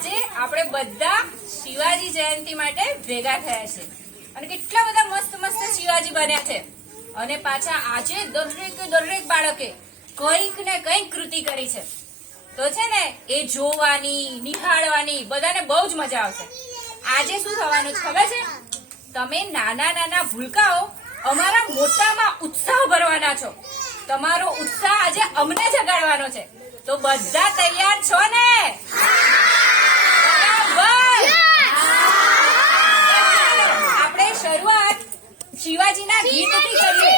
આજે આપણે બધા શિવાજી જયંતિ માટે ભેગા થયા છે અને કેટલા બધા મસ્ત મસ્ત શિવાજી બન્યા છે અને પાછા આજે દરેક બાળકે કંઈક ને કંઈક કૃતિ કરી છે તો છે ને એ જોવાની નિહાળવાની બધાને બહુ જ મજા આવશે। આજે શું થવાનું છે ખબર છે? તમે નાના નાના ભૂલકાઓ અમારા મોટામાં ઉત્સાહ ભરવાના છો। તમારો ઉત્સાહ આજે અમને જગાડવાનો છે તો બધા તૈયાર છો ને? આપણે શરૂઆત શિવાજીના ગીતથી કરીએ।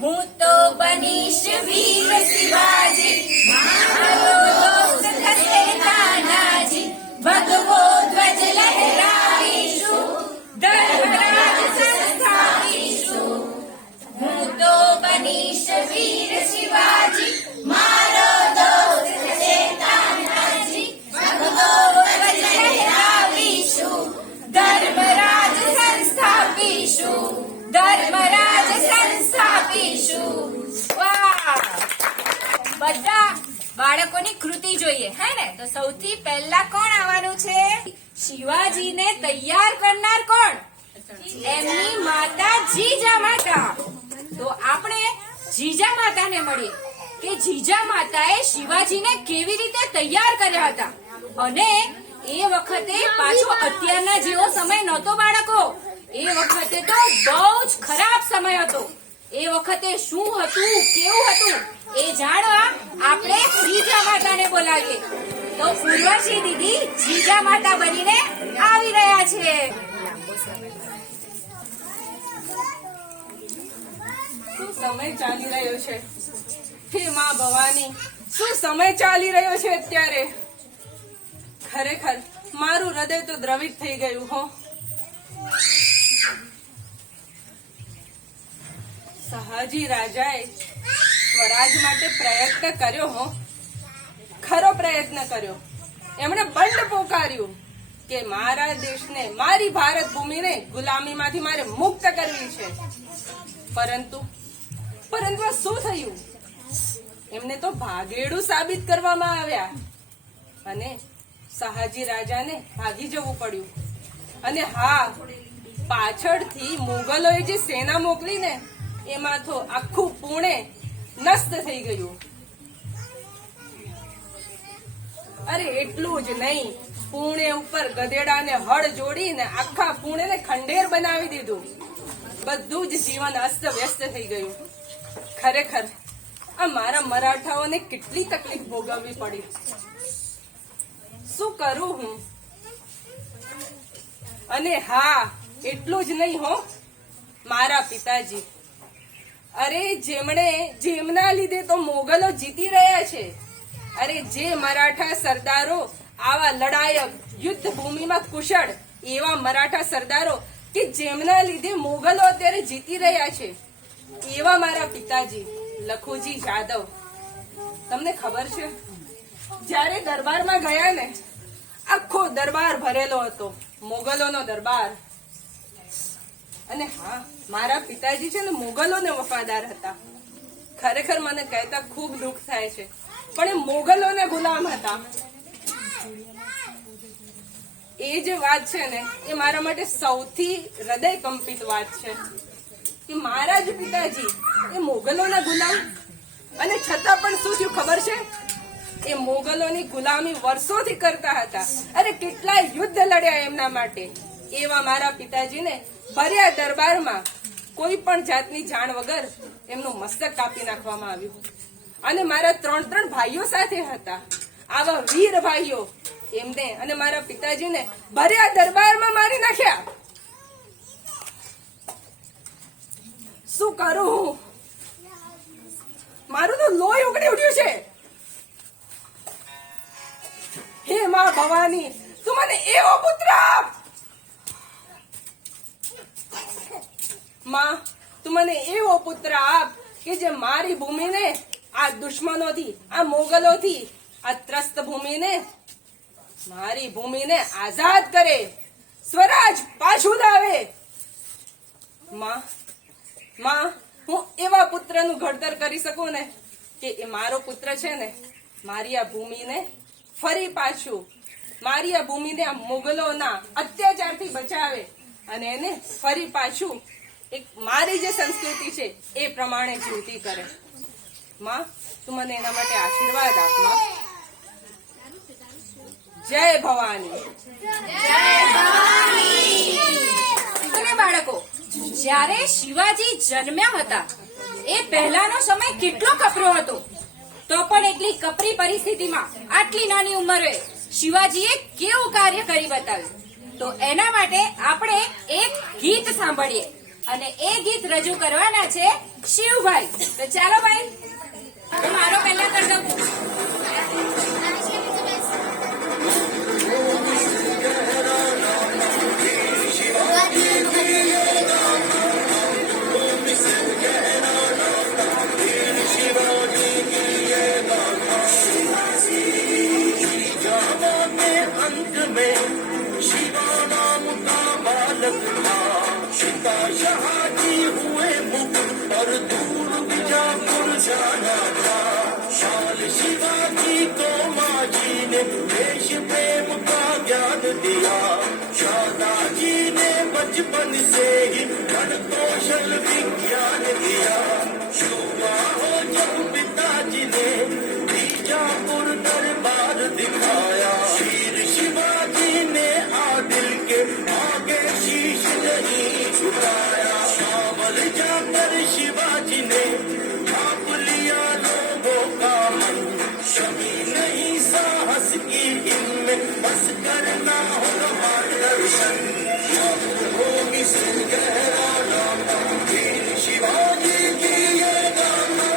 હું તો બનીશ વીર શિવાજી, મારો દોસ્ત થશે તાનાજી, ભગવો ધ્વજ લહેરાવીશું, ધર્મરાજ સંસ્થાવીશું। હું તો બનીશ વીર શિવાજી, મારો દોસ્ત થશે તાનાજી, ભગવો ધ્વજ લહેરાવીશું, ધર્મરાજ સંસ્થાવીશું, ધર્મરાજ સંસ્થાવીશું। વાહ! બધા બાળકોની કૃતિ જોઈએ હે ને? તો સૌથી પહેલા કોણ આવવાનું છે? શિવાજીને તૈયાર કરનાર કોણ? એમની માતા જીજા માતા। તો આપણે જીજા માતાને મળીએ કે જીજા માતાએ શિવાજીને કેવી રીતે તૈયાર કર્યા હતા અને એ વખતે પાછો અત્યારના જેવો સમય નહોતો બાળકો। એ વખતે તો બહુ જ ખરાબ સમય હતો। એ વખતે શું હતું કેવું હતું એ જાણવા આપણે જીજા માતાને બોલાવીએ। તો ઉર્વશી દીદી જીજા માતા બનીને આવી રહ્યા છે। શું સમય ચાલી રહ્યો છે? હે માં ભવાની, શું સમય ચાલી રહ્યો છે અત્યારે? ખરેખર મારું હૃદય તો દ્રવિત થઈ ગયું હો। સહાજી રાજાએ સ્વરાજ માટે પ્રયત્ન કર્યો હો, ખરો પ્રયત્ન કર્યો। એમણે બંડ પોકાર્યું કે મારા દેશને, મારી ભારત ભૂમિને ગુલામીમાંથી મારે મુક્ત કરવી છે। પરંતુ શું થયું? એમને તો ભાગેડું સાબિત કરવામાં આવ્યા અને સહાજી રાજાને ભાગી જવું પડ્યું। અને હા, પાછળથી મુગલોએ જે સેના મોકલીને એમાં તો આખું પુણે નષ્ટ થઈ ગયું। અરે એટલું જ નહીં, પુણે ઉપર ગધેડાને હળ જોડીને આખા પુણેને ખંડેર બનાવી દીધું। બધું જ જીવન અસ્ત વ્યસ્ત થઈ ગયું। ખરેખર આ મારા મરાઠાઓને કેટલી તકલીફ ભોગવવી પડી। શું કરું હું? અને હા, એટલું જ નહીં હો, મારા પિતાજી, અરે જેમના લીધે તો મોગલો જીતી રહ્યા છે। અરે જે મરાઠા સરદારો આવા લડાયક, યુદ્ધ ભૂમિમાં કુશળ, એવા મરાઠા સરદારો કે જેમના લીધે મોગલો અત્યારે જીતી રહ્યા છે, એવા મારા પિતાજી લખુજી યાદવ, તમને ખબર છે જ્યારે દરબારમાં ગયા ને, આખો દરબાર ભરેલો હતો, મોગલોનો દરબાર। અને હા, મારા પિતાજી છે ને મોગલોને વફાદાર હતા। ખરેખર મને કહેતા ખૂબ દુઃખ થાય છે, પણ એ મોગલોને ગુલામ હતા। એ જે વાત છે ને એ મારા માટે સૌથી હૃદય કંપિત વાત છે કે મારા જ પિતાજી એ મોગલોના ગુલામ। અને છતાં પણ શું થયું ખબર છે? એ મોગલોની ગુલામી વર્ષોથી કરતા હતા। અરે કેટલા યુદ્ધ લડ્યા એમના માટે। એવા મારા પિતાજીને ભર્યા દરબારમાં કોઈ પણ જાતની જાણ વગર એમનું મસ્તક કાપી નાખવામાં આવ્યું। અને મારા 3 ભાઈઓ સાથે હતા, આવા વીર ભાઈઓ, એમને અને મારા પિતાજીને ભર્યા દરબારમાં મારી નાખ્યા। શું કરું હું? મારું તો લોહી ઉકળી ઉઠ્યું છે। હે માં ભવાની, તું મને એવો પુત્ર આપ। માં, તું મને એવો પુત્ર આપ કે જે મારી ભૂમિને આ દુશ્મનોથી, આ મોગલોથી, આ ત્રસ્ત ભૂમિને, મારી ભૂમિને આઝાદ કરે, સ્વરાજ પાછું લાવે। માં, હું એવા પુત્રનું ઘડતર કરી શકું ને કે એ મારો પુત્ર છે ને મારી આ ભૂમિને ફરી પાછું મારી આ ભૂમિને આ મુગલોના અત્યાચારથી બચાવે અને એને ફરી પાછું એક મારી જે સંસ્કૃતિ છે એ પ્રમાણે જીવતી કરે. માં, તું મને એના માટે આશીર્વાદ આપ. માં, જય ભવાની. અને બાળકો, જ્યારે શિવાજી જન્મ્યા હતા એ પહેલાનો સમય કેટલો કપરો હતો, તો પણ એટલી કપરી પરિસ્થિતિમાં આટલી નાની ઉંમરે શિવાજીએ કેવું કાર્ય કરી બતાવ્યું. તો એના માટે આપણે એક ગીત સાંભળીએ અને એ ગીત રજૂ કરવાના છે શિવભાઈ. તો ચાલો ભાઈ, તો મારો પહેલા કરી દઉં. शिवाजी को माँ जी ने देश प्रेम का ज्ञान दिया. शादाजी ने बचपन से ही मन कौशल विज्ञान दिया. युवा हो जब पिताजी ने बीजापुर दरबार दिखाया. वीर शिवाजी ने आदिल के आगे शीश नहीं झुकाया. कांवल जाकर शिवाजी ने ढांप लिया लोगों का मन. कभी नहीं साहस की इनमें बस करना हो मार्गदर्शन. भूमि से गहरा नाता वीर शिवाजी की ये गाथा.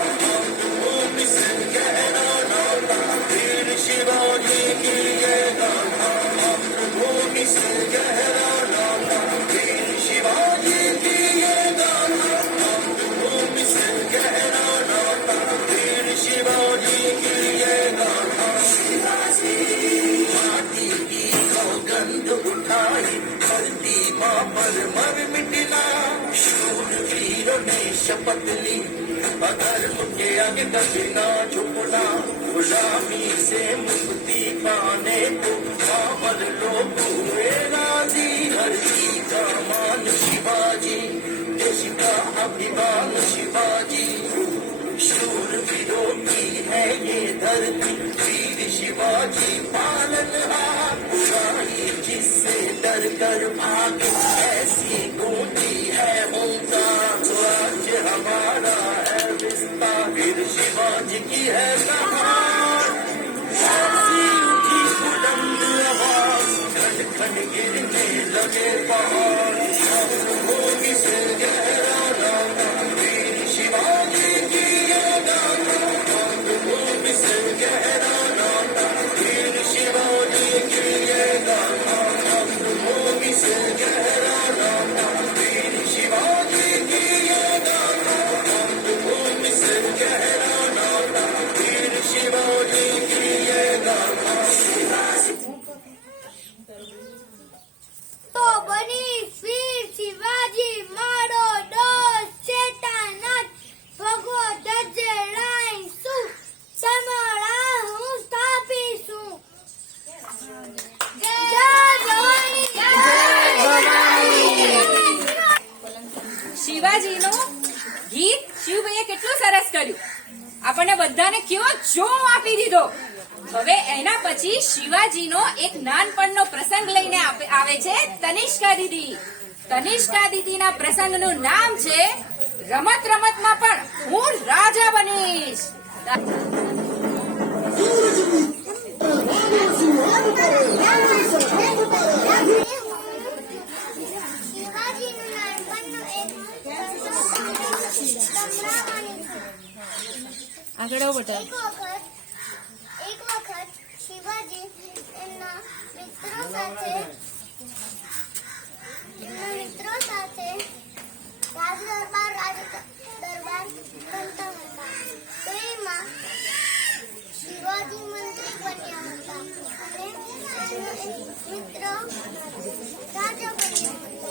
भूमि से गहरा नाता वीर शिवाजी की ये गाथा. भूमि से गहरा नाता वीर शिवाजी की ये गाथा. भूमि से गहरा नाता वीर शिवाजी की ये गाथा. माटी की सौगंध उठाई धरती माँ पर मर मिटना. शूर वीरों ने शपथ ली अधर्म के आगे कभी ना झुकना. गुलामी से मुक्ति पाने को पावर लोग हुए राजी. धरती का मान शिवाजी, देश का अभिमान शिवाजी. शूर वीरों की है ये धरती. वीर शिवाजी पालनहार. बुराई जिससे डर कर भागे ऐसी गूंजी है ओंकार. राज्य हमारा है विस्तार. वीर शिवाजी की है कहार. ऐसी उठी बुलंद आवाज खंड खंड गिरने लगे पहाड़. भूमि से गहरा नाता वीर शिवाजी की ये गाथा. भूमि से गहरा नाता वीर शिवाजी की ये गाथा. भूमि से गहरा नाता वीर शिवाजी की ये गाथा. भूमि से गहरा नाता वीर शिवाजी की ये गाथा. તો બની વીર શિવાજી મારો દોસ્ત ચેતાનાથ ભગવો ધજે રાઈશું તમારા હું સ્થાપીશું. જય ભવાની શિવાજીનું ગીત શિવભાઈએ કેટલું સરસ કર્યું. આપણને બધાને કેવો જોમ આપી દીધો. હવે એના પછી શિવાજીનો એક નાનપણનો પ્રસંગ લઈને આવે છે તનિષ્કા દીદી. તનિષ્કા દીદીના પ્રસંગનું નામ છે રમત રમતમાં પણ હું રાજા બનીશ. શિવાજીનું નાનપણનું એક સંભળાવવાની છે. આગળ આવો બેટા. એક વખત શિવાજી એમના મિત્રો સાથે રાજ દરબાર બનતા હતા. તો એમાં શિવાજી મંત્રી બન્યા હતા અને એમનો એક મિત્ર રાજા બન્યો હતો.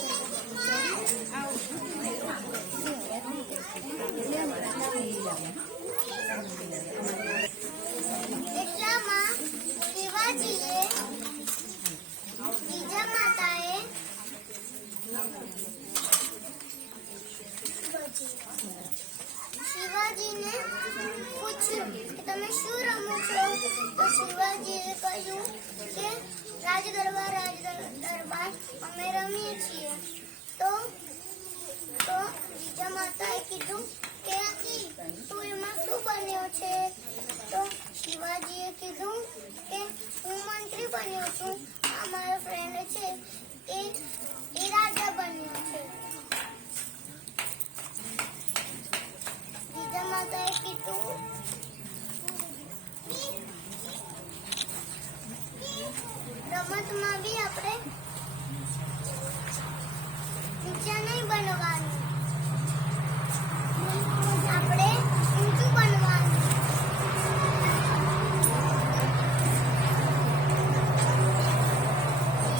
શિવાજીએ કહ્યું કે રાજ દરબાર અમે રમીએ છીએ. તો બીજા માતાએ કીધું કે તું એમાં શું બન્યો છે? તો શિવાજીએ કીધું કે હું મંત્રી બન્યો છું. આ મારો ફ્રેન્ડ છે એ રાજા બન્યો છે. બીજા માતાએ કીધું રમતમાં બી આપણે નીચા નહીં બનવાનું, આપણે ઊંચું બનવાનું.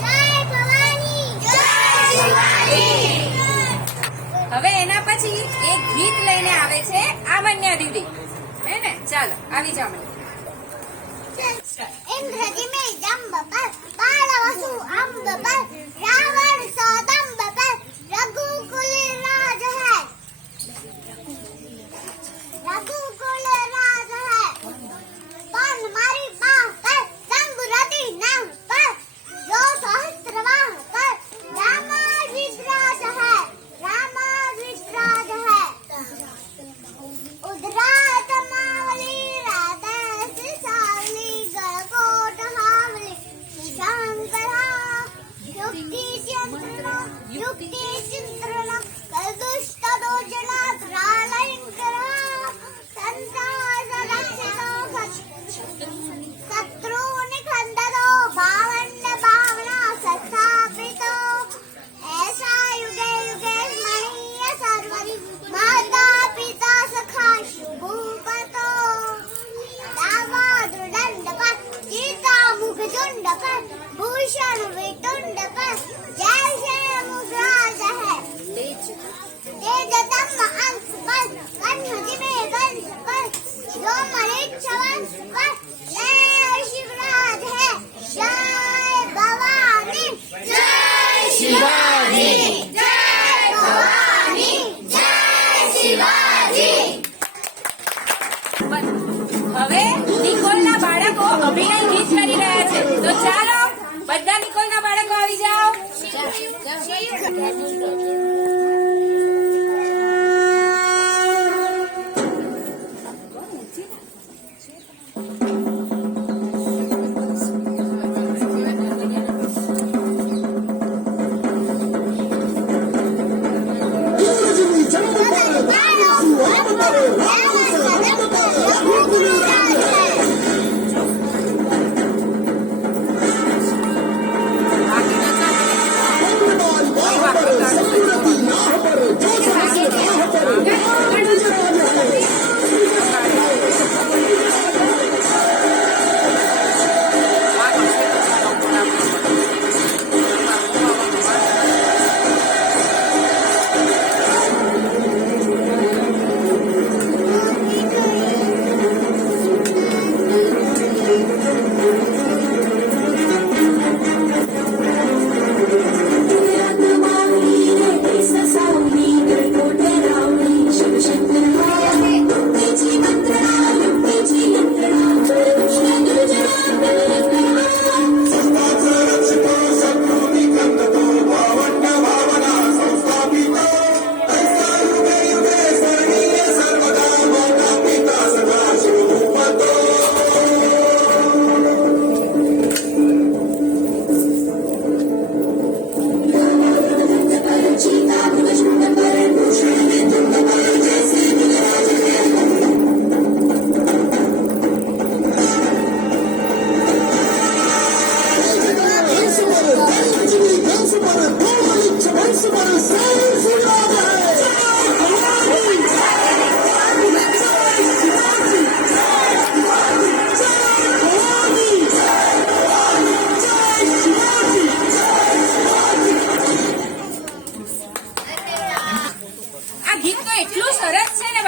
જય ભવાની, જય શિવાજી. હવે એના પછી એક ગીત લઈને આવે છે આમન્યા દીદી, હે ને? ચાલો આવી જાઓ. ઇન્દ્રજી મેં જંબ પર બાળવસુ અંબ પર રાવણ સદંબ પર રઘુકુલ રાજ હૈ, રઘુકુલ રાજ હૈ. પણ મારી બાહ પર સંગરતી નામ પર જો સહસ્ત્રવાહ પર રામાદ્વિરાજ હૈ, રામાદ્વિરાજ હૈ. ઉદરાત માવલી રાધા સાવલી ગળકોટ હાવલી શંકરા યુક્તિ ચિંત્રણ કદુષ્ટ દોજના ત્રાલયંકરા સંસાર રક્ષિતો શત્રુ નિખંડતો ભાવન્ન ભાવના સત્થાપિતો ऐसा युगे युगे मणिय सर्वरि माता पिता सखा शुभूपतो दावा दृढंड पर सीता मुख झुंड पर भूषण विटुंड पर जैसे मुद्राज है तेजतम अंश पर कन्हज में गंज पर जो मणिच्छ वंश पर जय शिवराज है, जय भवानी, जय शिवाजी, जय भवानी, जय शिवाजी. હવે નિકોલના બાળકો અભિનય ગીત કરી રહ્યા છે, તો ચાલો બધા નિકોલના બાળકો આવી જાઓ.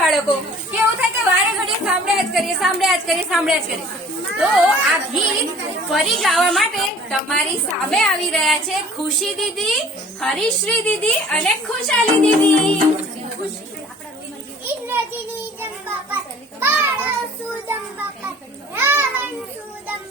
બાળકો કે એવું થાય કે વારે ઘડીએ સાંભળ્યા જ કરીએ. તો આ ગીત ફરી ગાવા માટે તમારી સામે આવી રહ્યા છે ખુશી દીદી, હરીશ્રી દીદી અને ખુશાલી દીદી. ઇન્દ્રજીની જંબા પર બાળવસુ જંબા પર રાવણ સુદંબ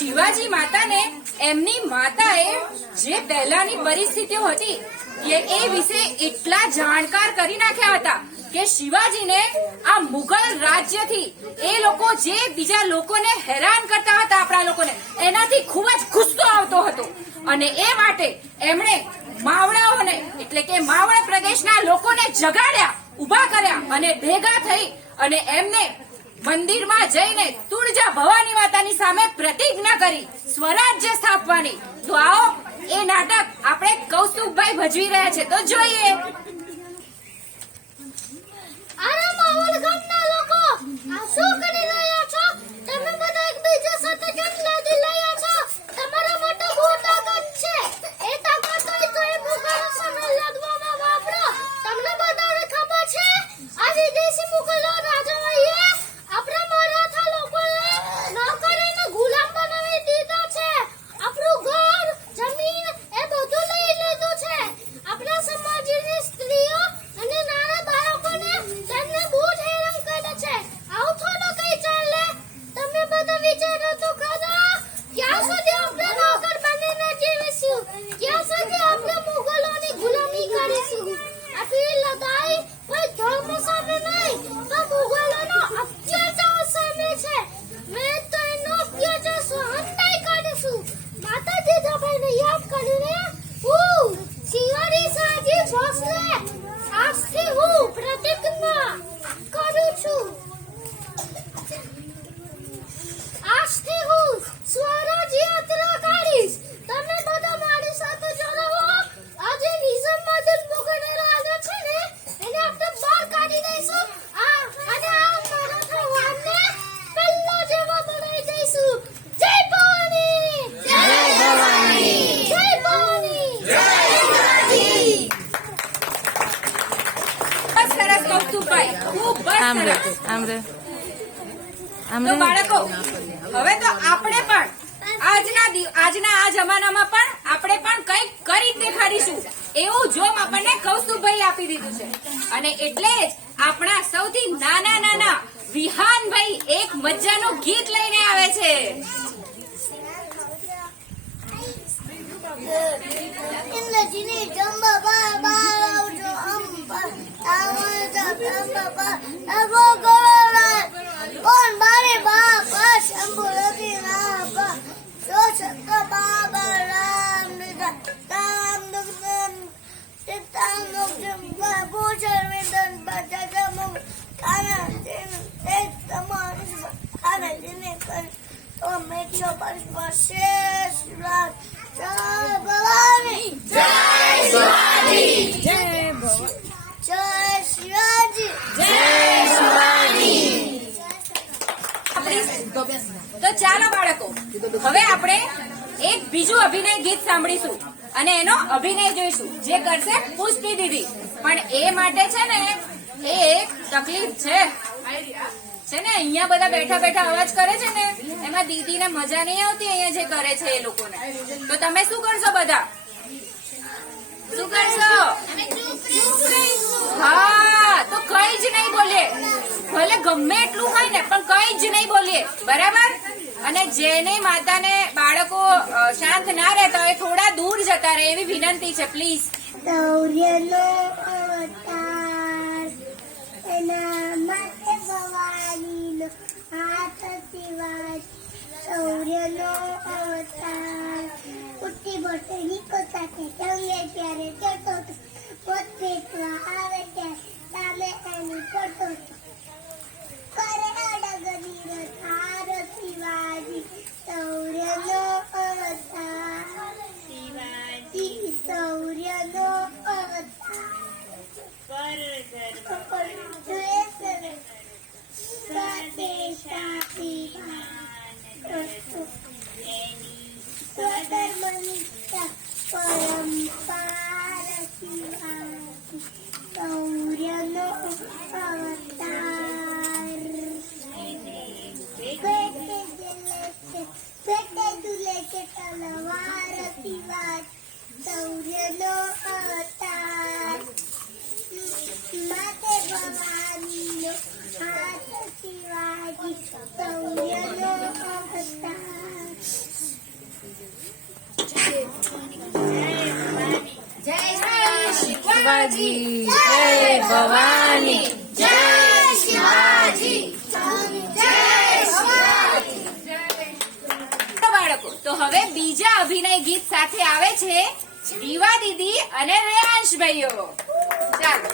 શિવાજી માતાને એમની માતાએ જે પહેલાની પરિસ્થિતિઓ હતી એ વિશે એટલા જાણકાર કરી નાખ્યા હતા કે શિવાજીને આ મુઘલ રાજ્યથી એ લોકો જે બીજા લોકોને હેરાન કરતા હતા આપણા લોકોને એનાથી ખૂબ જ ગુસ્સો આવતો હતો અને એ માટે એમણે માવડાઓને એટલે કે માવડા પ્રદેશના લોકોને જગાડ્યા, ઉભા કર્યા અને ભેગા થઈ અને એમને મંદિરમાં જઈને તુળજા ભવાની માતાની સામે પ્રતિજ્ઞા કરી સ્વરાજ્ય સ્થાપવાની. તો આવો એ નાટક આપણે કૌસ્તુભભાઈ ભજવી રહ્યા છે, તો જોઈએ. અરે માવળ ગામના લોકો, આ શું કરી રહ્યા છો? તમે બધા એકબીજા સાથે કેમ લડી રહ્યા છો? તમારા માટે બહુ તાકાત છે. એ તાકાત હોય તો એ મુઘલો સામે લડવામાં વાપરો. તમને બધાને ખબર છે આ વિદેશી મુઘલો રાજાઓએ આપણા મરાઠા લોકોને નોકરીને ગુલામ બનાવી દીધા છે. આપણું ઘર, જમીન એ બધું લઈ લીધું છે. આપણા સમાજની સ્ત્રીઓ અને નાના બાળકોને તેમને બહુ જ હેરાન કરે છે. આવું થોડું કઈ ચાલે? તમે બધા વિચારો તો ખરા. ક્યાં સુધી આપણે નોકર બનીને જીવીશું? ક્યાં સુધી આપણે મુઘલોની ગુલામી કરીશું? આપણી લડાઈ કોઈ ધર્મ સામે નહીં, તો મુઘલોનો અત્યાચાર સામે છે. મેં તો એનો અત્યાચાર સહન નહીં કરીશું. માતાજી જભાઈને યાદ કરીને હું શિવાજી સાજી ભોસલે આજથી હું પ્રતિજ્ઞા કરું છું. આજથી હું સ્વરાજ યાત્રા કાઢીશ. તમે બધા મારી સાથે જોડાવો. આજે નિઝામુદ્દીન મુગલ રાજા છે ને એને આપણે બહાર કાઢી દઈશું. અને આ મરાઠા વારને પહેલા જેવા બનાવી દઈશું. જય ભવાની! જય ભવાની! જય ભવાની! જય ભવાની! બસ સરસ કૌસ્તુભભાઈ, ખૂબ જ સરસ. તો બાળકો, હવે તો આપણે પણ આજના આ જમાનામાં પણ આપણે પણ કંઈક કરી દેખાડીશું એવું જોમ આપણને કૌસ્તુભભાઈ આપી દીધું છે. અને એટલે જ આપણા સૌથી નાના વિહાનભાઈ એક મજાનું ગીત લઈને આવે છે. ઇન્દ્રજીની જંબા બાર આવજો અંબા આવજો અંબા અગો ગોળા કોણ બારે બાપા શંભુ રતિ નાપા જો સત્ત બાબા રામ નિધા તામ દુગમ તિતામ દુગમ ભૂષણ વિદન બજા જમમ કાના દિન તે તમામ કાના દિને કર તો મેટ્યો પર શેષ રાત જય ભવાની! જય શિવાજી! જય ભવાની! જય શિવાજી! જય શિવાજી! તો ચાલો બાળકો, હવે આપણે એક બીજું અભિનય ગીત સાંભળીશું અને એનો અભિનય જોઈશું જે કરશે પુષ્ટિ દીદી. પણ એ માટે છે ને એક તકલીફ છે ને અહીંયા બધા બેઠા અવાજ કરે છે ને એમાં દીદીને મજા નહીં આવતી અહીંયા જે કરે છે એ લોકોને. તો તમે શું કરશો? બધા શું કરશો? હા, તો કઈ જ નહીં બોલીએ. ભલે ગમે એટલું હોય ને પણ કઈ જ નહીં બોલીએ, બરાબર? અને જેની માતાને બાળકો શાંત ના રહેતા હોય થોડા દૂર જતા રહે એવી વિનંતી છે, પ્લીઝ. સૌર્યનો અવતાર એના માથે ભવાનીનો હાથ શિવાજી. સૌર્યનો અવતાર ઉઠી બોટની કોસાથી ચંગે ત્યારે ચડતો હતો. પોત વેચવા આવે ત્યારે સામે એની પડતો હતો. કરે અડગની રથાર શિવાજી. સૌર્યનો અવતાર શિવાજી. સૌર્યનો અવતાર પરંપાર શિવાજી. સૌર્યનો અવતાર પેટે દુલે છે તલવાર શિવાજી. સૌર્યનો અવતાર માથે ભવાનીનો હાથ શિવાજી. સૌર્યનો અવતાર શિવાજી જય ભવાની જય શિવાજી બાળકો, તો હવે બીજા અભિનય ગીત સાથે આવે છે દીવા દીદી અને રેહાંશ ભાઈઓ. ચાલો.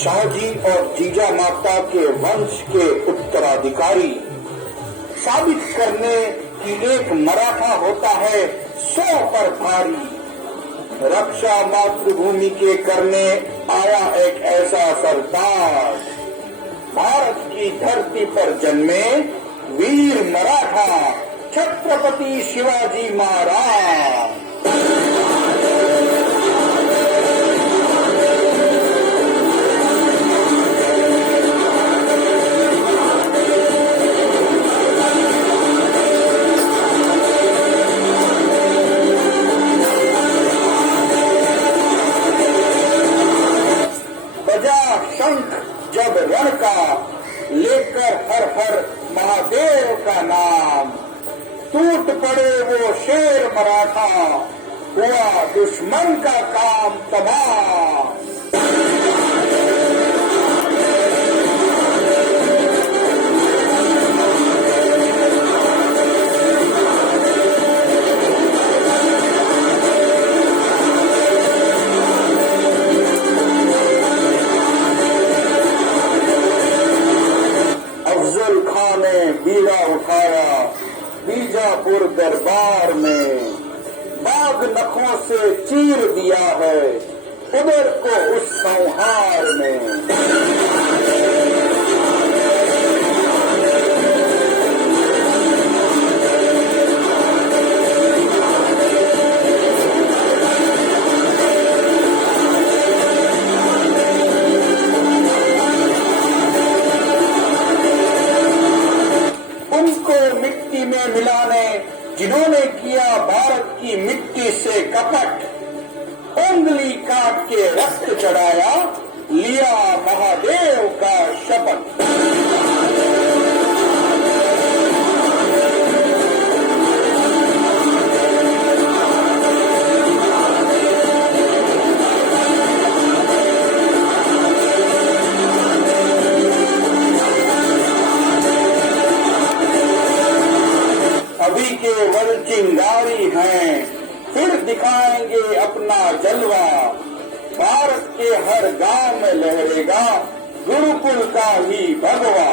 शाहजी और जीजा माता के वंश के उत्तराधिकारी साबित करने कि एक मराठा होता है 100 पर भारी. रक्षा मातृभूमि के करने आया एक ऐसा सरदार, भारत की धरती पर जन्मे वीर मराठा छत्रपति शिवाजी महाराज. शंख जब रण का लेकर हर हर महादेव का नाम, टूट पड़े वो शेर मराठा, हुआ दुश्मन का काम तमाम. बीड़ा उठाया बीजापुर दरबार में, बाघ नखों से चीर दिया है उधर को उस संहार में. मिट्टी में मिलाने जिन्होंने किया भारत की मिट्टी से कपट, उंगली काट के रक्त चढ़ाया लिया महादेव का शपथ. अभी केवल चिंगारी हैं, फिर दिखाएंगे अपना जलवा. भारत के हर गांव में लहरेगा गुरुकुल का ही भगवा.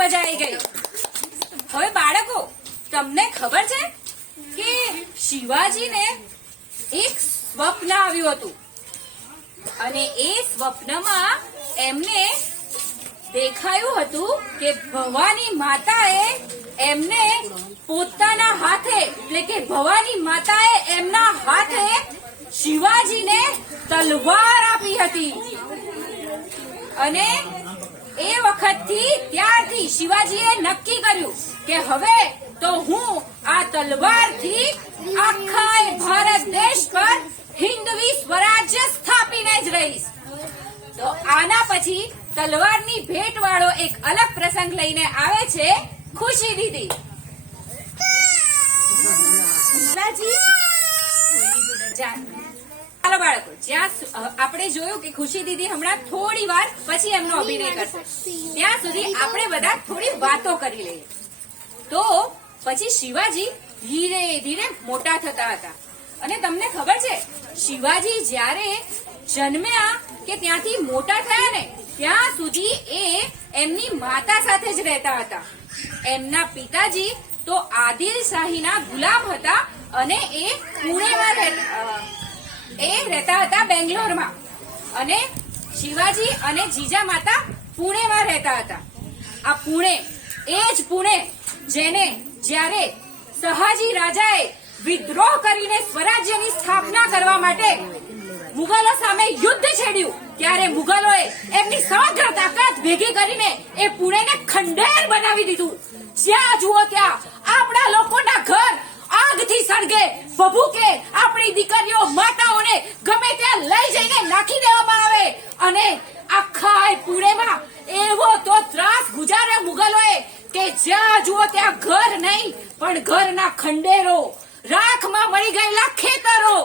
મજા આવી ગઈ. હવે બાળકો, તમને ખબર છે કે શિવાજીને એક સ્વપ્ન આવ્યું હતું અને એ સ્વપ્નમાં એમને દેખાયું હતું કે ભવાની માતાએ એમને પોતાના હાથે, એટલે કે ભવાની માતાએ એમના હાથે શિવાજીને તલવાર આપી હતી. અને એ વખતથી ત્યારથી શિવાજીએ નક્કી કર્યું કે હવે તો હું આ તલવારથી આખા ભારત દેશ પર હિન્દવી સ્વરાજ્ય સ્થાપીને જ રહીશ. તો આના પછી તલવારની ભેટ વાળો એક અલગ પ્રસંગ લઈને આવે છે ખુશી દીદી. ચાલો બાળકો, જ્યાં આપણે જોયું કે ખુશી દીદી હમણાં થોડી વાર પછી એમનો અભિનય કરશે, ત્યાં સુધી આપણે બધા થોડી વાતો કરી લઈએ. તો પછી શિવાજી ધીરે ધીરે મોટા થતા હતા અને તમને ખબર છે શિવાજી જ્યારે જન્મ્યા કે ત્યાંથી મોટા થયા ને ત્યાં સુધી એ એમની માતા સાથે જ રહેતા હતા. એમના પિતાજી તો આદિલશાહીના ગુલામ હતા અને એ પુણેમાં રહેતા હતા, બેંગ્લોરમાં. અને શિવાજી અને જીજા માતા પુણેમાં રહેતા હતા. આ પુણે, એ જ પુણે જેને જ્યારે શહાજી રાજાએ વિદ્રોહ કરીને સ્વરાજ્યની સ્થાપના કરવા માટે મુગલો સામે યુદ્ધ છેડ્યું ત્યારે મુગલોએ એમની સમગ્ર તાકાત ભેગી કરીને એ પુણેને ખંડેર બનાવી દીધું. જ્યાં જુઓ ત્યાં આપણા લોકોના ઘર આગથી સળગે, ભભૂકે, આપણી દીકરીઓ માતાઓને ગમે ત્યાં લઈ જઈને નાખી દેવામાં આવે અને આખા પુણેમાં એવો તો ત્રાસ ગુજાર્યો મુગલોએ કે જ્યાં જુઓ ત્યાં ઘર નહીં પણ ઘરના ખંડેરો, રાખમાં મળી ગયેલા ખેતરો,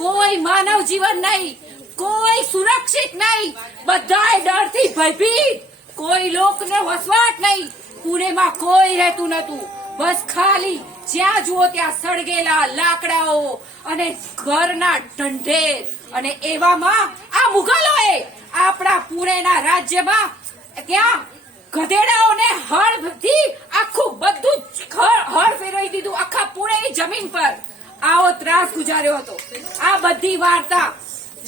કોઈ માનવ જીવન નહીં, કોઈ સુરક્ષિત નહીં, બધાય ડરથી ભયભીત, કોઈ લોકને વસવાટ નહીં. પુણેમાં કોઈ રહેતું નતું, બસ ખાલી જ્યાં જુઓ ત્યાં સળગેલા લાકડાઓ અને ઘરના ઢંઢેર. અને એવામાં આ મુગલોએ આપણા પુણેના રાજ્યમાં ત્યાં ગધેડાઓને હળથી આખું બધું હળ ફેરવી દીધું આખા પુણેની જમીન પર. આવો ત્રાસ ગુજાર્યો હતો. આ બધી વાર્તા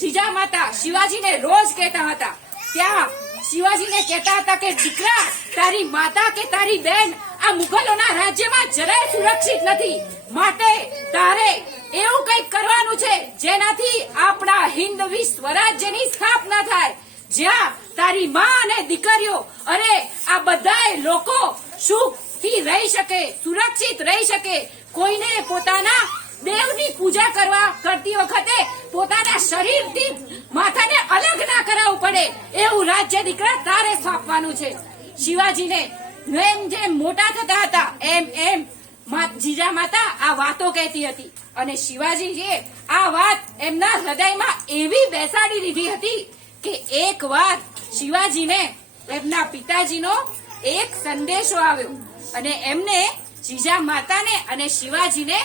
જીજામાતા શિવાજીને રોજ કહેતા હતા. ત્યાં શિવાજીને કહેતા હતા કે દીકરા, તારી માતા કે તારી બેન આ મુગલોના રાજ્યમાં જરાય સુરક્ષિત નથી, માટે તારે એવું કંઈક કરવાનું છે જેનાથી આપણા હિન્દવી સ્વરાજ્યની સ્થાપના થાય, જ્યાં તારી માં અને દીકરીઓ અરે આ બધાય લોકો સુખથી રહી શકે, સુરક્ષિત રહી શકે. કોઈને પોતાના દેવની પૂજા કરતી વખતે પોતાના શરીરથી માથાને અલગ ના કરાવવું પડે એવું રાજ્ય દીકરા તારે સ્થાપવાનું છે. શિવાજીને જેમ જેમ મોટા થતા હતા એમ એમ જીજામાતા આ વાતો કહેતી હતી અને શિવાજીએ આ વાત એમના હૃદયમાં એવી બેસાડી દીધી હતી કે એક વાર શિવાજીને એમના પિતાજીનો એક સંદેશો આવ્યો અને એમને જીજામાતાને અને શિવાજીને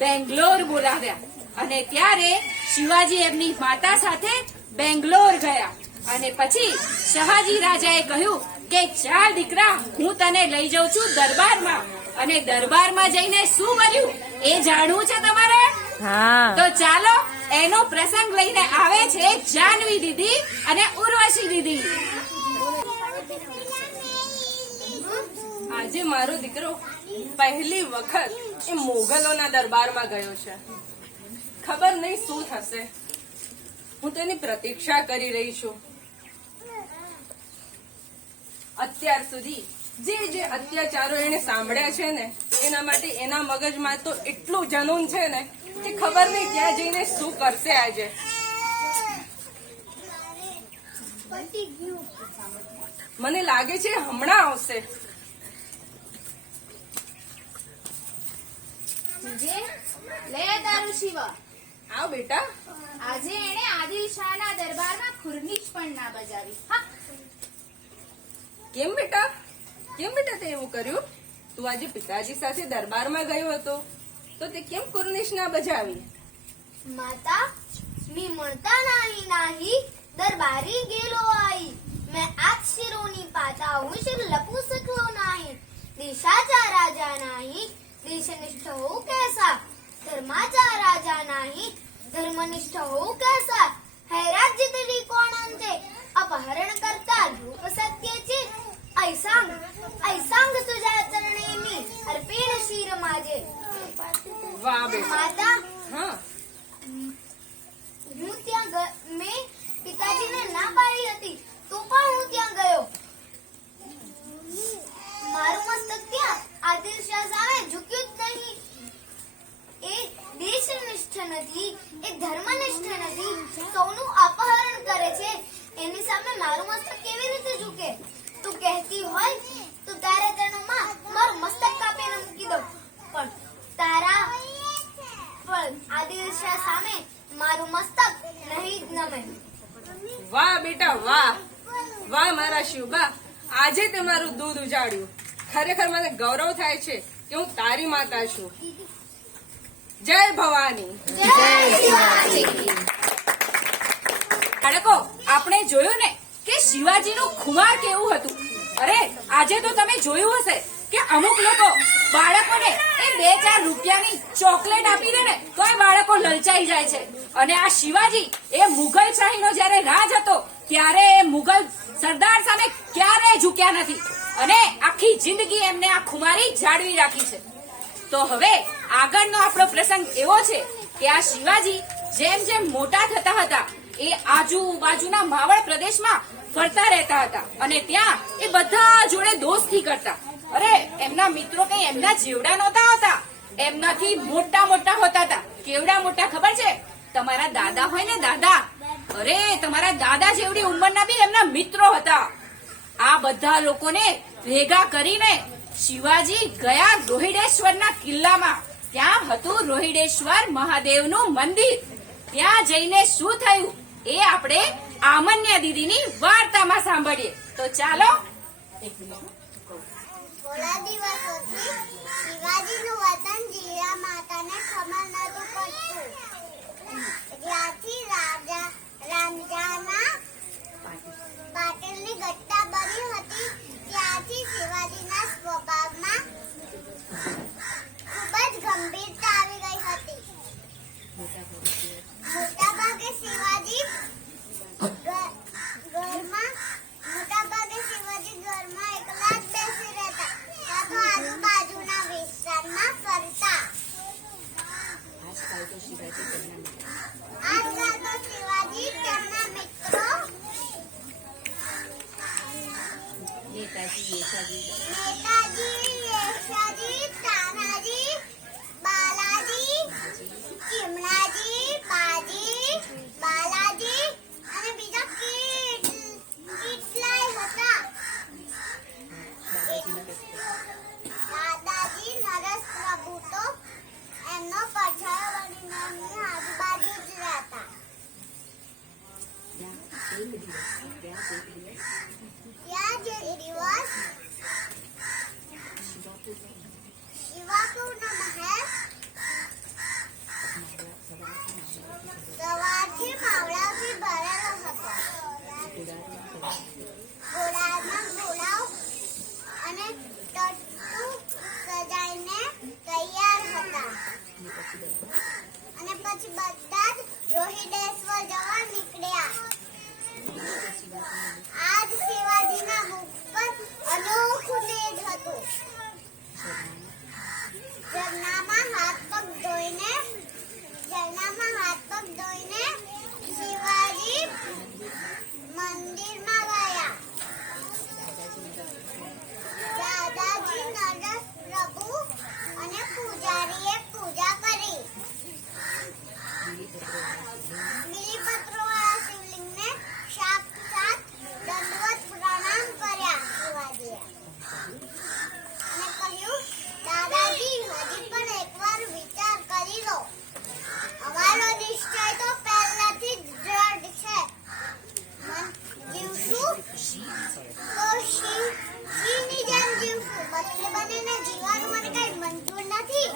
બેંગ્લોર બોલાવ્યા અને ત્યારે શિવાજી એમની માતા સાથે બેંગ્લોર ગયા અને પછી શહાજી રાજાએ કહ્યું કે ચાલ દીકરા, હું તને લઈ જાઉં છું દરબારમાં. અને દરબારમાં જઈને શું કર્યું એ જાણવું છે તમારે? તો ચાલો એનો પ્રસંગ લઈને આવે છે જાનવી દીદી અને ઉર્વશી દીદી. આજે મારો દીકરો પહેલી વખત એ મોગલોના દરબારમાં ગયો છે. ખબર નહીં શું થશે. હું તેની પ્રતીક્ષા કરી રહી છું. અત્યાર સુધી જે અત્યાચારો એને સાંભળ્યા છે ને એના માટે એના મગજમાં તો એટલું જનૂન છે ને કે ખબર નહીં ત્યાં જઈને શું કરશે આજે. મને લાગે છે હમણાં આવશે. લે તારું શિવા, આવ બેટા. આજે એણે આદિલ શાહના દરબારમાં ખુરનીશ પણ ના બજાવી. હા, કેમ બેટા તે એવું કર્યું? તું આજે પિતાજી સાથે દરબારમાં ગયો હતો તો તે કેમ કુર્નિશ ના બજાવી? माता मी म्हणता नाही दरबारी गेलो आई मैं आज शिरोनी पाता हूँ शिर लपू सकलो नाही देशाचा राजा नाही देशनिष्ठ हो कैसा धर्माचा राजा नाही धर्मनिष्ठ हो कैसा है राज्य तरी कोणांचे अपहरण करता रूप सत्याचे ऐसांग तुझ्या चरणी मी अर्पेण शिर माझे. વાહ બેટા. माता હા, હું ત્યાં મેં પિતાજીને ના પાડી હતી તો પણ હું ત્યાં ગયો. મારું મસ્તક ત્યાં આદિલ શાહ સામે ઝૂક્યું જ નહીં. એ દેશનિષ્ઠ નથી, એ ધર્મનિષ્ઠ નથી, સૌનું અપહરણ કરે છે. એની સામે મારું મસ્તક કેવી રીતે ઝૂકે? તું કહેતી હોય તો તારે તેનું માં મારું મસ્તક કાપીને મૂકી દઉં, પણ આદિલ શાહ સામે મારું મસ્તક નહીં જ નમે. વાહ બેટા વાહ. વાહ મારા શિવબા, આજે તે મારું દૂધ ઉજાડ્યું. ખરેખર મને ગૌરવ થાય છે કે હું તારી માતા છું. જય ભવાની. બાળકો, આપણે જોયું ને કે શિવાજીનું ખુમાર કેવું હતું. અરે આજે તો તમે જોયું હશે કે અમુક લોકો બાળકોને એ 2-4 રૂપિયાની ચોકલેટ આપી દે ને તો એ બાળકો લલચાઈ જાય છે. અને આ શિવાજી એ મુઘલ શાહીનો જયારે રાજ હતો ત્યારે એ મુઘલ સરદાર સામે ક્યારેય ઝૂક્યા નથી. અને આખી જિંદગી એમને આ ખુમારી જાળવી રાખી છે. તો હવે આગળનો આપણો પ્રસંગ એવો છે કે આ શિવાજી જેમ જેમ મોટા થતા હતા એ આજુબાજુના માવળ પ્રદેશમાં ફરતા રહેતા હતા અને ત્યાં એ બધા જોડે દોસ્તી કરતા. અરે એમના મિત્રો કઈ એમના જેવડા નહોતા હોતા, એમનાથી મોટા મોટા હોતા હતા. કેવડા મોટા ખબર છે? તમારા દાદા હોય ને દાદા, અરે તમારા દાદા જેવડી ઉંમરના બી એમના મિત્રો હતા. આ બધા લોકોને ભેગા કરીને શિવાજી ગયા રોહિડેશ્વરના કિલ્લામાં. ત્યાં હતું રોહિડેશ્વર મહાદેવનું મંદિર. ત્યાં જઈને શું થયું એ આપણે આમન્યા દીદીની વાર્તામાં સાંભળીએ. તો ચાલો. થોડા દિવસોથી શિવાજીનું વતન જીરા માતાને ખબર નતું પડતું. જ્યાંથી રાજા રામજાના પાટીલની ઘટના બની હતી ત્યાંથી શિવાજીના સ્વભાવમાં ખૂબ જ ગંભીરતા આવી ગઈ હતી. મોટાભાગે શિવાજી ઘરમાં એકલા જ બેસી રહેતા કાં તો આજુબાજુના વિસ્તારમાં ફરતા. આજકાલ તો શિવાજી તેમના મિત્રો નેતાજી, યેશાજી, તાનાજી, બાલાજી, ચીમણાજી, બાજી, બાલાજી અને બીજા કેટલાય હતા. દાદાજી નરેશ પ્રભુ તો એમનો પડછાયો બનીને એમની આજુબાજુ જ રહેતા. ત્યાં જે દિવસ શિવાપુરનો મહેલ સવારથી માવડાથી ભરેલો હતો. ઘોડાના ઘોડાઓ અને ટટ્ટુ સજાઈને તૈયાર હતા અને પછી બધા જ રોહિડેશ્વર જવા નીકળ્યા. આજ શિવાજીના મુખ પર અનોખું તેજ હતું. ઝરણામાં હાથ પગ ધોઈને શિવાજી મંદિરમાં ગયા. દાદાજી નરેશ પ્રભુ અને પૂજારીએ પૂજા કરી. બીલીપત્રોવાળા શિવલિંગને સાક્ષાત દંડવત પ્રણામ કર્યા શિવાજીએ અને કહ્યું, દાદાજી હજી પણ એકવાર વિચાર કરી લો. અમારો નિશ્ચય તો પહેલાથી જ દ્રઢ છે. જીવશું તો સિંહની જેમ જીવશું. બદલે બનીને જીવવાનું મને કઈ મંજૂર નથી.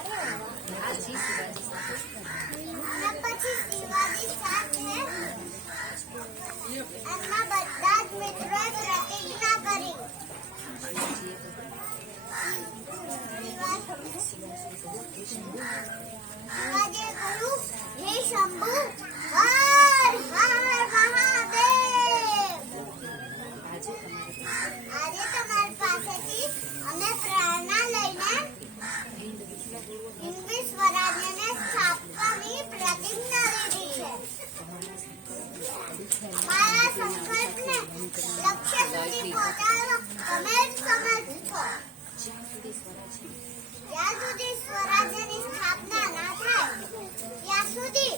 અને પછી શિવાજી સાથે એમના બધા જ મિત્રોએ પ્રતિજ્ઞા કરી. શિવાજીએ કહ્યું, હે શંભુ, હર હર મહાદેવ, આજે તમારી પાસેથી અમે પ્રેરણા લઈને હિન્દવી સ્વરાજ્યને સ્થાપવાની પ્રતિજ્ઞા લીધી છે. મારા સંકલ્પને લક્ષ્ય સુધી પહોંચાડવા તમે જ સમર્થ છો. જ્યાં સુધી સ્વરાજ્યની સ્થાપના ના થાય ત્યાં સુધી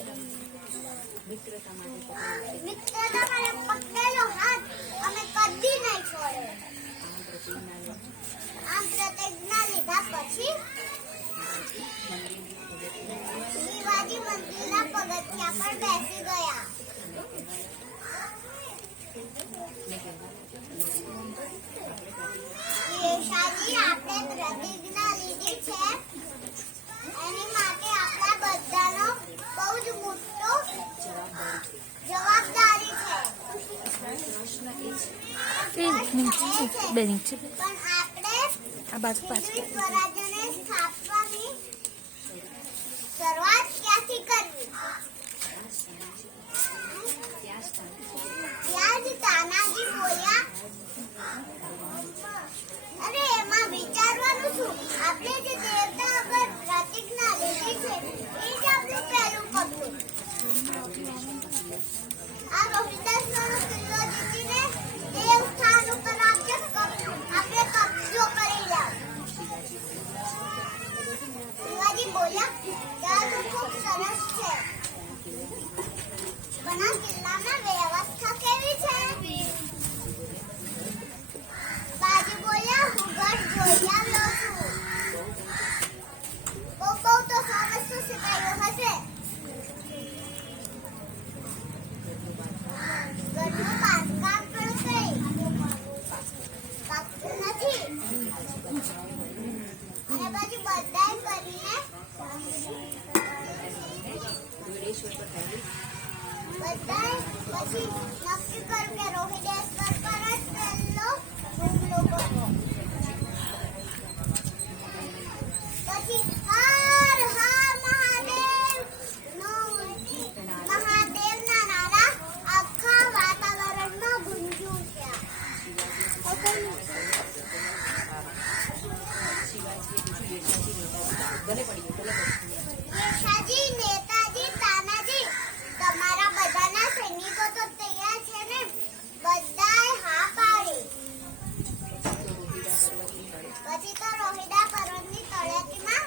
મિત્રતા માટે પકડેલો હાથ અમે કદી નહીં છોડે. આમ પ્રતિજ્ઞા લીધા પછી શિવાજી મંદિરના પગથિયા પર બેસી ગયા. યેશાજી, આપણે પ્રતિજ્ઞા લીધી છે એની માટે આપણા બધાનો બહુ જ મોટો જવાબદારી છે. પણ આપણે સ્વરાજ્યને સ્થાપવાની શરૂઆત ક્યાંથી કરવી? ત્યાં જ તાનાજી બોલ્યા, બોલ્યા ત્યાં તો ખૂબ સરસ છે પણ આ કિલ્લામાં વ્યવસ્થા કેવી છે બાજી બોલ્યા હું ઘર જોઈ આવ્યો છું બહુ તો સરસ શીખાયું હશે ઘરનું બાંધકામ પણ કઈ પાકું નથી અને પછી બધાય કરીને બધાય પછી નક્કી કર્યું કે રોહિડેશ્વર પર જ પહેલો હુમલો કરવો પછી હર હર મહાદેવ નો મહાદેવના નારા આખા વાતાવરણમાં ગુંજ્યું છે યેશાજી નેતાજી તાનાજી તમારા બધાના સૈનિકો તો તૈયાર છે ને બધાએ હા પાડી પછી તો રોહિડા પર્વતની તળેટીમાં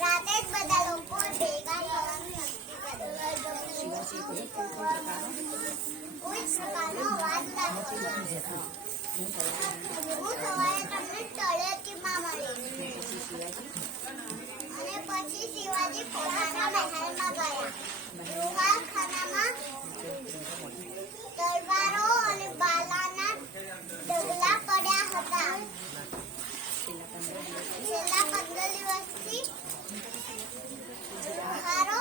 રાતે જ બધા લોકો ભેગા થવાનું નક્કી કર્યું કોઈ પ્રકારનો અવાજ લાગ્યો હું સવારે તમને તળેટીમાં મળી અને પછી શિવાજી પોતાના મહેલમાં ગયા લુહારખાનામાં તલવારો અને બાલાના ઢગલા પડ્યા હતા છેલ્લા 15 દિવસથી લુહારો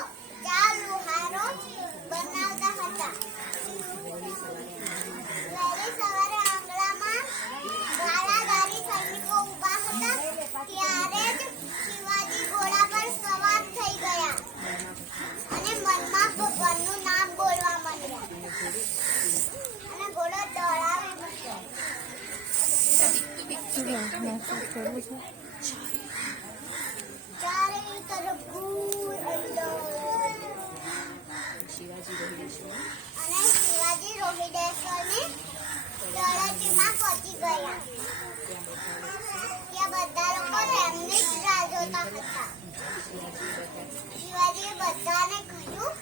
બનાવતા હતા વહેલી સવારે આંગણામાં ગાળાધારી સૈનિકો ઊભા હતા ત્યારે જ શિવાજી ઘોડા પર સવાર થઈ ગયા અને મનમાં ભગવાનનું નામ બોલવા માંડ્યા અને ઘોડો દોડાવી મૂક્યો ચારે તરફ ઘૂર અંધારું અને શિવાજી રોહિડેશ્વરની તળેટીમાં પહોંચી ગયા ત્યાં બધા લોકો તેમની જ રાહ જોતા હતા શિવાજીએ બધાને કહ્યું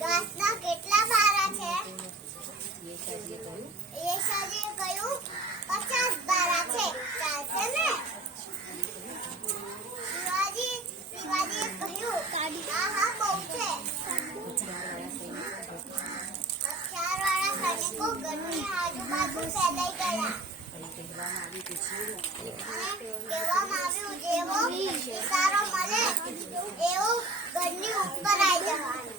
ઘાસના કેટલા બારા છે યેશાજીએ કહ્યું 50 બારા છે ચાલશે ને શિવાજીએ કહ્યું હા બહુ છે હથિયારવાળા સૈનિકો ઘરની આજુબાજુ ફેલાઈ ગયા અને કહેવામાં આવ્યું જેવો ઇશારો મળે એવું ઘરની ઉપર આવી જવાનું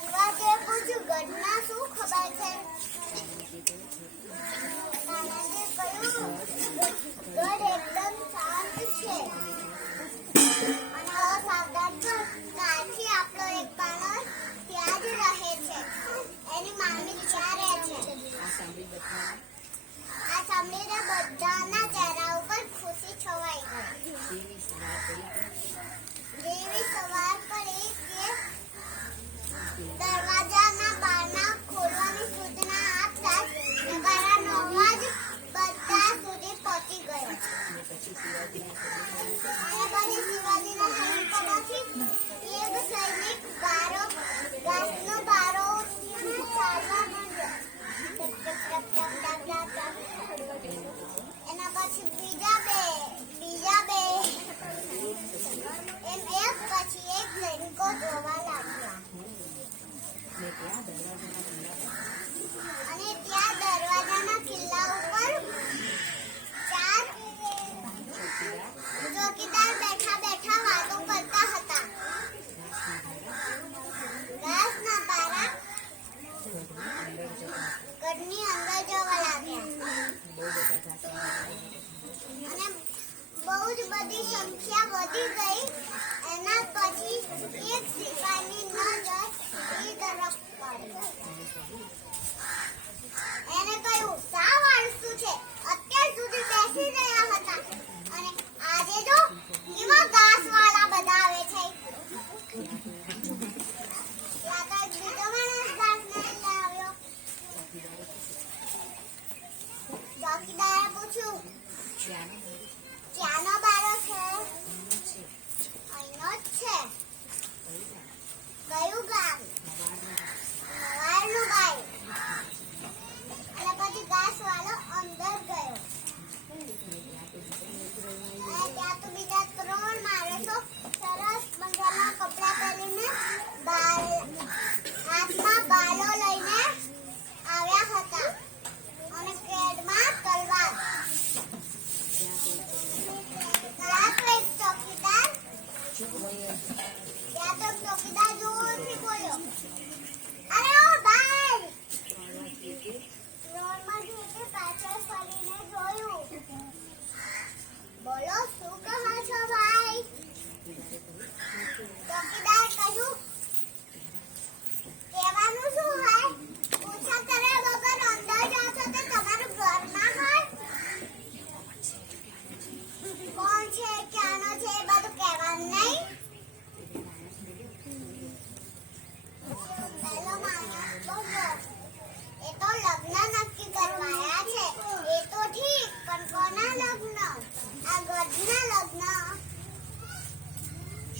શિવાજીએ પૂછ્યું ઘરના શું ખબર છે તાનાજીએ કહ્યું ઘર એકદમ શાંત છે અને અસાવધાન છો કાલથી આપણો એક બાળક ત્યાં જ રહે છે એની મામી ત્યાં રહે છે આ સાંભળીને બધાના ચહેરા ઉપર ખુશી છવાઈ ગઈ જેવી સવાર પડી કે દરવાજાના બારણા ખોલવાની સૂચના આપતા નગારાનો અવાજ બધા સુધી પહોંચી ગયો અને પછી શિવાજીના સૈનિકોમાંથી એક સૈનિક ઘાસનો બારો ચાલવા માંડ્યો એના પછી બીજા બે એમ એક પછી એક સૈનિકો જોવા લાગ્યા અને ત્યાં દરવાજાના કિલ્લા ઉપર 4 ચોકીદાર બેઠા બેઠા વાતો કરતા હતા ઘાસના બારા ગઢની અંદર જવા લાગ્યા અને બહુ જ બધી સંખ્યા વધી ગઈ એના પછી એક સિપાહીની નજર એ તરફ પડી એને કહ્યું શા વાળતું છે અત્યાર સુધી બેસી રહ્યા હતા અને આજે જો કેવા ઘાસ વાળા બધા આવે છે લાગે બીજો માણસ ઘાસ નહીં લાવ્યો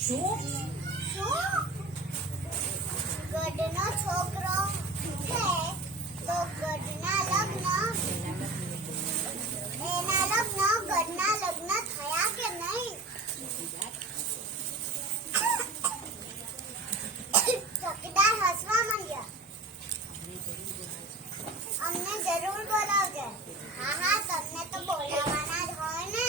શું? ગઢનો છોકરો છે તો ગઢના લગ્ન ગઢના લગ્ન થયા કે નહીં? ચોકીદાર હસવા માંડ્યા. અમને જરૂર બોલાવજે. હા તમને તો બોલાવવાના જ હોય ને.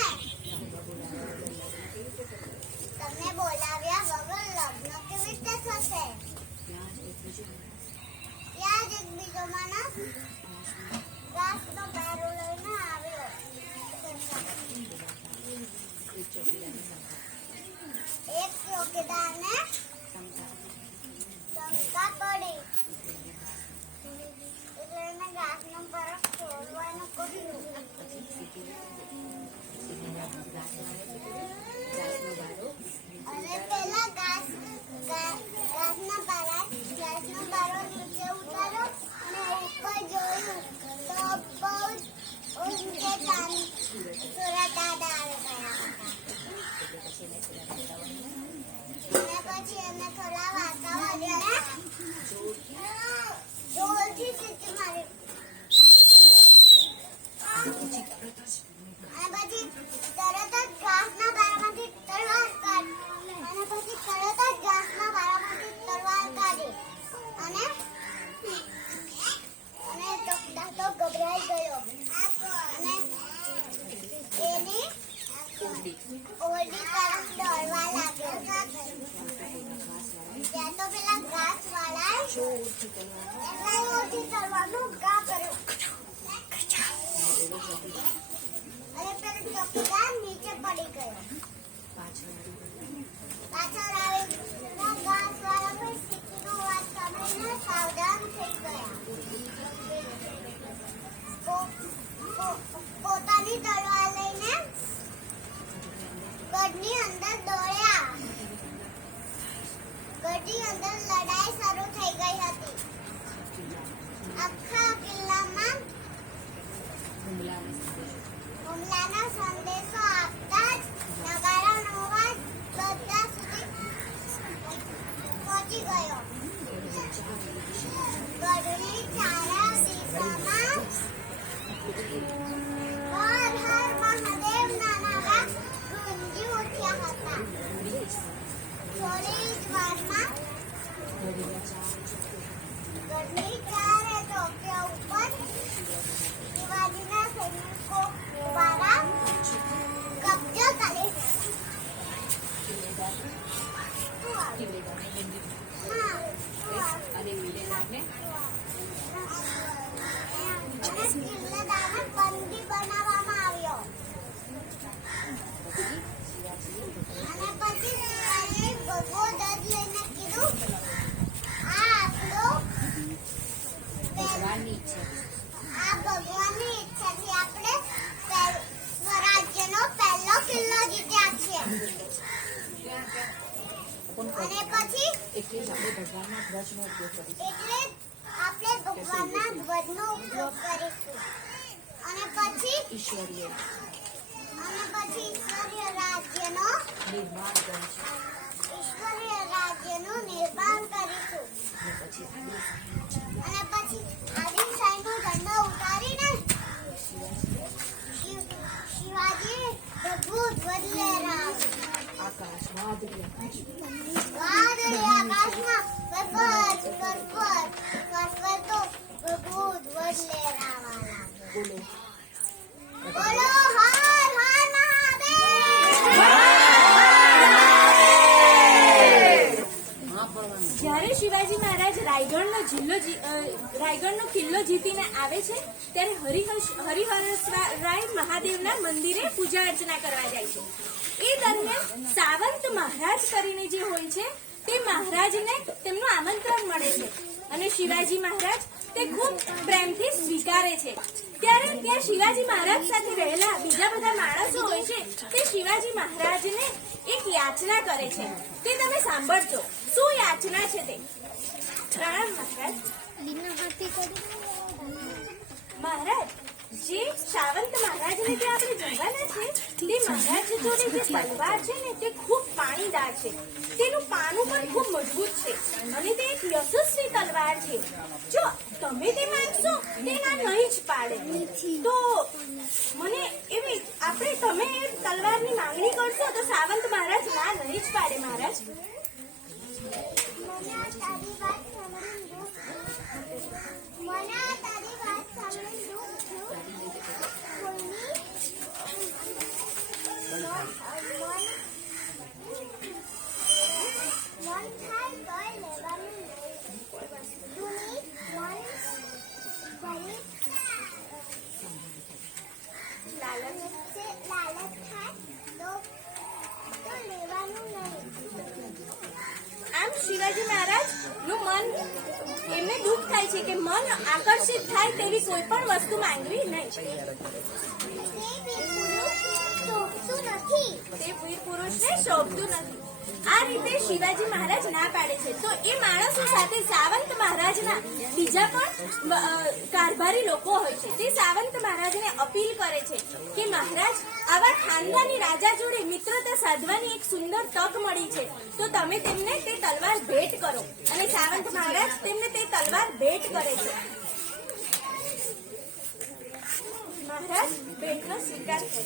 તમને બોલાવ્યા વગર લગ્ન કેવી રીતે થશે? ત્યાં જ એક બીજો માણસ ઘાસનો બારો લઈને આવ્યો. એક ચોકીદારને શંકા પડી એટલે એને ઘાસનો બારો ખોલવાનું કહ્યું. અને પેલા ઘાસનો બારો નીચે ઉતાર્યો અને ઉપર જોયું તો બહુ જ ઊંચે સુરત દાદા આવી ગયા હતા. અને પછી એને થોડા વાંકા વાગ્યા જોરથી સીટી મારી. અને પછી તરત જ ઘાસના બારામાંથી તલવાર કાઢી. અને ચોકીદાર તો ગભરાઈ ગયો અને એની ઓરડી તરફ દોડવા લાગ્યો. ત્યાં તો પેલા ઘાસ વાળા ઓછી તરવાનું ઘા કર્યું. અને પેલો ચોકીદાર નીચે પડી ગયો. પાછળ આવીને ઘાસ વાળા પણ સીટીનો અવાજ સાંભળીને સાવધાન થઈ ગયા. પોતાની તલવાર લઈને ગઢની અંદર દોડ્યા. ગઢની અંદર લડાઈ શરૂ થઈ ગઈ હતી. આખા કિલ્લામાં હુમલાનો સંદેશો આપતા જ નગારાનો અવાજ બધા સુધી પહોંચી ગયો. ગઢની ચારે દિશામાં હર હર મહાદેવના નારા ગુંજી ઉઠ્યા હતા. થોડી જ વારમાં ગઢની ચારે ચોકીઓ ઉપર શિવાજીના સૈનિકો દ્વારા કબજો કરી કિલ્લેદારને બંદી બનાવવામાં આવ્યો. અને પછી શિવાજીએ ભગવો દર્દ લઈને કીધું, આ ભગવાનની ઈચ્છાથી આપણે સ્વરાજ્યનો પહેલો કિલ્લો જીત્યા છીએ. અને પછી એટલે આપણે ભગવાનના ધ્વજનો ઉપયોગ કરીશું. અને પછી ઈશ્વરીય રાજ્યનું નિર્માણ કરીશું. અને પછી આદિલશાહીનો ઝંડો ઉતારીને શિવાજી ભગવો ધ્વજ લહેરાવ્યો. વાદળી આકાશમાં ફરફરતો ભગવો ધ્વજ લહેરાવા લાગ્યો. બોલો હર હર મહાદેવ. જ્યારે શિવાજી મહારાજ રાયગઢનો કિલ્લો જીતીને આવે છે ત્યારે હરિહરરાય મહાદેવના મંદિરે પૂજા અર્ચના કરવા જાય છે. એ દરમિયાન સાવંત મહારાજ કરીને જે હોય છે તે મહારાજને તેમનું આમંત્રણ મળે છે અને શિવાજી મહારાજ તે ખૂબ પ્રેમથી સ્વીકારે છે. ત્યારે ત્યાં શિવાજી મહારાજ સાથે રહેલા બીજા બધા માણસો હોય છે તે શિવાજી મહારાજને એક યાચના કરે છે. તે તમે સાંભળજો. શું યાચના છે તે? પ્રણામ મહારાજ. મહારાજ, જે સાવંત મહારાજને જે આપણે જવાના છે તે મહારાજ જોડે જે તલવાર છે ને તે ખૂબ પાણીદાર છે. તેનું પાનું પણ ખૂબ મજબૂત છે અને તે એક યશસ્વી તલવાર છે. જો તમે તે માંગશો તે ના નહીં જ પાડે. તો મને એવી તમે એ તલવારની માંગણી કરશો તો સાવંત મહારાજ ના નહીં જ પાડે. મહારાજ મને આ તારી વાત સાંભળીને દુઃખ થયું. મને આ તારી વાત સાંભળીને દુઃખ થયું. મન થાય તોય લેવાનું નહીં. વસ્તુની મન ભરી લાલચ થાય તો લેવાનું નહીં. આમ શિવાજી મહારાજ નું મન એમને દુઃખ થાય છે કે મન આકર્ષિત થાય તેવી કોઈ પણ વસ્તુ માંગવી નહીં. તે વીર પુરુષને શોભતું નથી. તે વીર પુરુષને શોભતું નથી. આ રીતે શિવાજી મહારાજ ના પાડે છે. તો એ માણસો સાથે સાવંત મહારાજના બીજા પણ કારભારી લોકો હોય છે. તે સાવંત મહારાજને અપીલ કરે છે કે મહારાજ આવા ખાનદાની રાજા જોડે મિત્રતા સાધવાની એક સુંદર તક મળી છે, તો તમે તેમને તે તલવાર ભેટ કરો. અને સાવંત મહારાજ તેમને તે તલવાર ભેટ કરે છે. મહારાજ ભેટનો સ્વીકાર કરે.